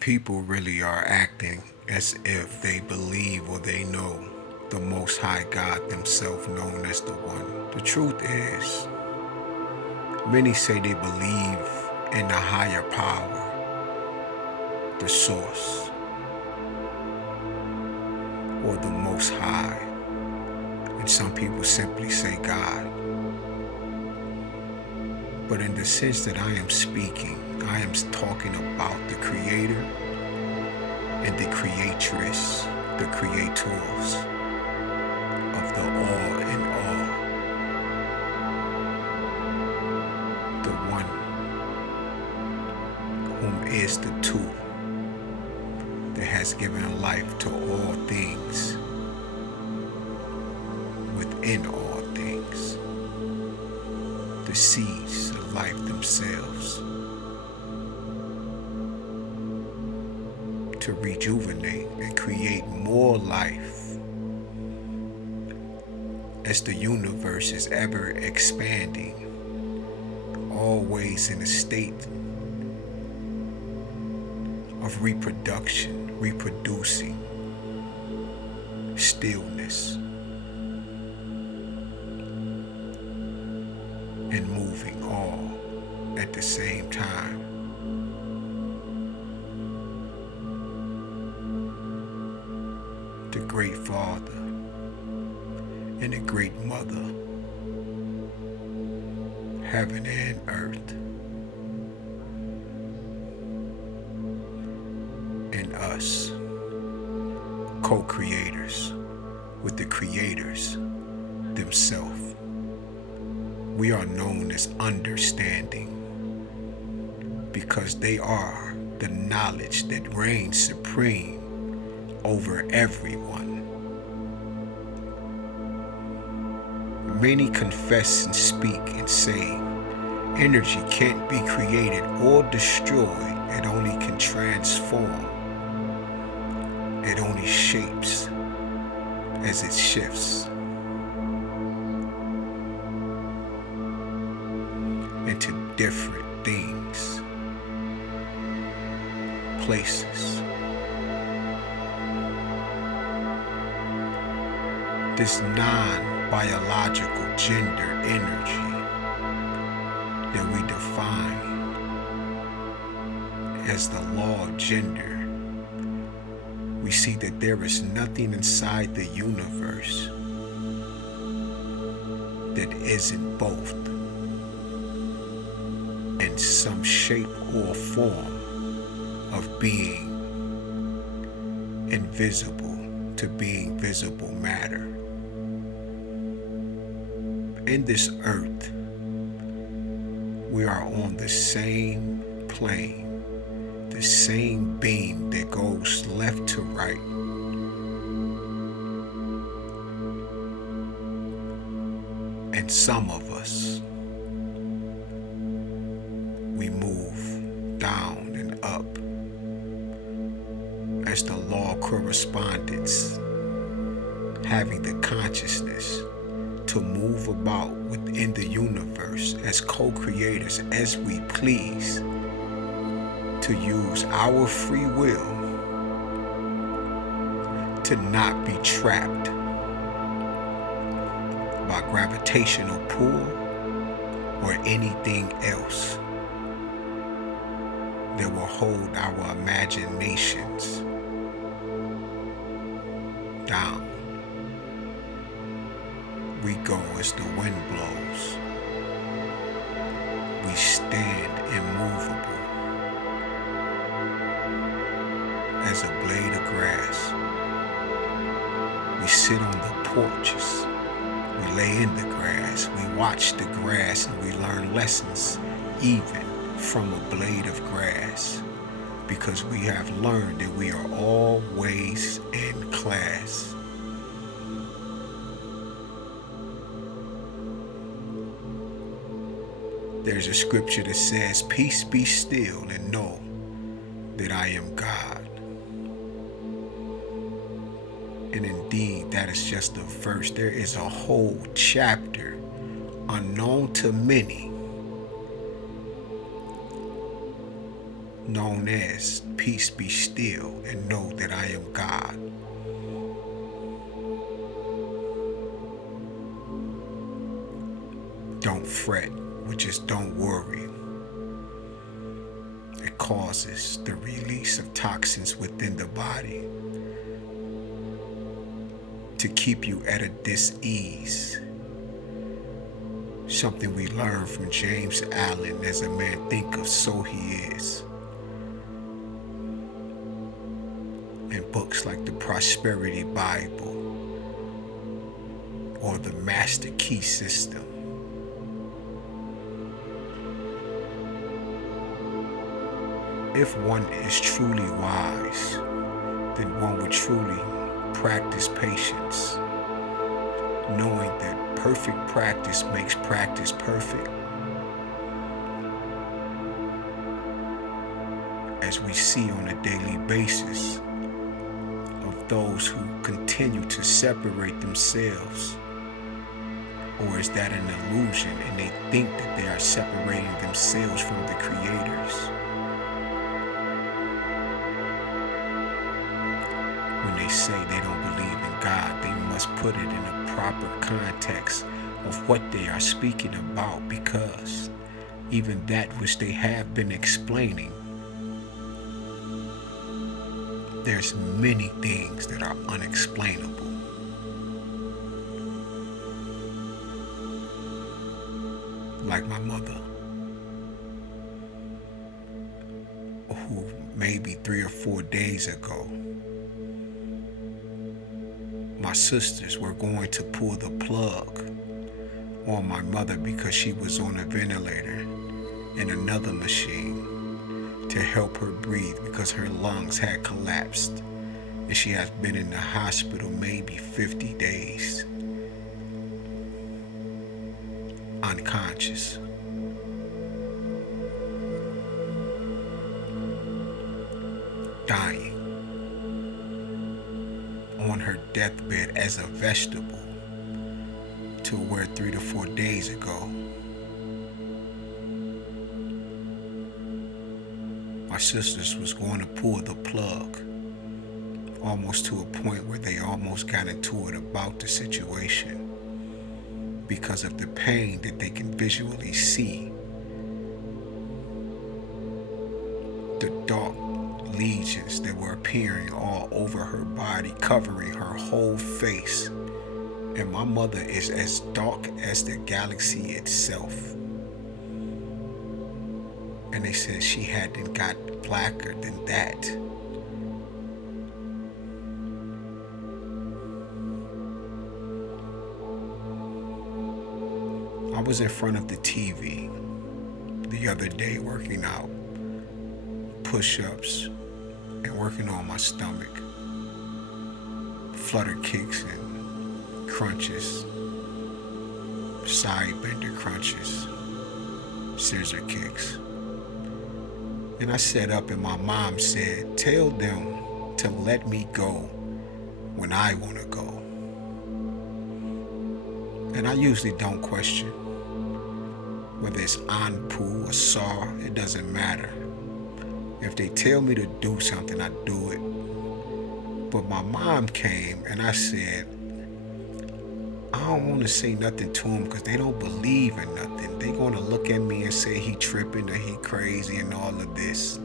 People really are acting as if they believe or they know the Most High God Themself, known as the One. The truth is, many say they believe in a higher power, the Source, or the Most High, and some people simply say God. But in the sense that I am speaking, I am talking about the Creator and the Creatress, the Creators of the all in all, the One whom is the Two, that has given life to all things, within all things, the seeds of life themselves, to rejuvenate and create more life as the universe is ever expanding, always in a state of reproduction, reproducing, stillness, and moving all at the same time. The Great Father and the Great Mother, heaven and earth, and us, co-creators with the creators themselves. We are known as understanding because they are the knowledge that reigns supreme over everyone. Many confess and speak and say energy can't be created or destroyed, it only can transform. It only shapes as it shifts into different things, places. This non-biological gender energy that we define as the law of gender, we see that there is nothing inside the universe that isn't both in some shape or form of being invisible to being visible matter. In this earth, we are on the same plane, the same beam that goes left to right. And some of us, we move down and up as the law of correspondence, having the consciousness to move about within the universe as co-creators as we please, to use our free will to not be trapped by gravitational pull or anything else that will hold our imaginations down. We go as the wind blows. We stand immovable as a blade of grass. We sit on the porches. We lay in the grass. We watch the grass and we learn lessons even from a blade of grass, because we have learned that we are always in class. There's a scripture that says, "Peace be still and know that I am God." And indeed, that is just the verse. There is a whole chapter unknown to many, known as peace, be still, and know that I am God. Don't fret, which is don't worry. It causes the release of toxins within the body to keep you at a dis-ease. Something we learn from James Allen: as a man thinketh, so he is. In books like the Prosperity Bible or the Master Key System. If one is truly wise, then one would truly practice patience, knowing that perfect practice makes practice perfect. As we see on a daily basis of those who continue to separate themselves, or is that an illusion and they think that they are separating themselves from the creators? When they say they don't believe in God, they must put it in a proper context of what they are speaking about, because even that which they have been explaining, there's many things that are unexplainable. Like my mother, who maybe 3 or 4 days ago, my sisters were going to pull the plug on my mother because she was on a ventilator and another machine to help her breathe because her lungs had collapsed, and she has been in the hospital maybe 50 days, unconscious. Dying on her deathbed as a vegetable, to where 3 to 4 days ago my sisters was going to pull the plug, almost to a point where they almost got into it about the situation because of the pain that they can visually see. The dark lesions that were appearing all over her body, covering her whole face. And my mother is as dark as the galaxy itself. And they said she hadn't got blacker than that. I was in front of the TV the other day working out, push-ups, and working on my stomach, flutter kicks and crunches, side bender crunches, scissor kicks. And I sat up and my mom said, "Tell them to let me go when I want to go." And I usually don't question whether it's Anpu or Saw, it doesn't matter. If they tell me to do something, I do it. But my mom came and I said, I don't want to say nothing to them because they don't believe in nothing. They're going to look at me and say he tripping or he crazy and all of this,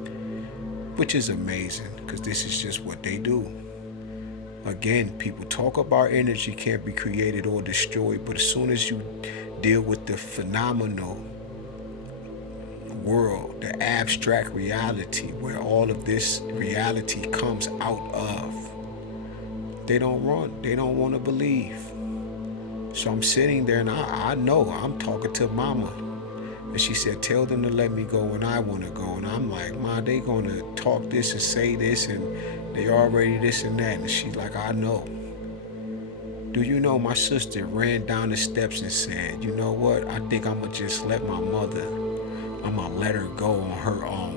which is amazing because this is just what they do. Again, people talk about energy can't be created or destroyed, but as soon as you deal with the phenomenal world, the abstract reality where all of this reality comes out of, they don't want to believe. So I'm sitting there and I know I'm talking to mama, and she said, "Tell them to let me go when I want to go." And I'm like, "Ma, they gonna talk this and say this and they already this and that." And she's like, "I know." Do you know my sister ran down the steps and said, "You know what? I think I'm gonna just let my mother, I'm gonna let her go on her own."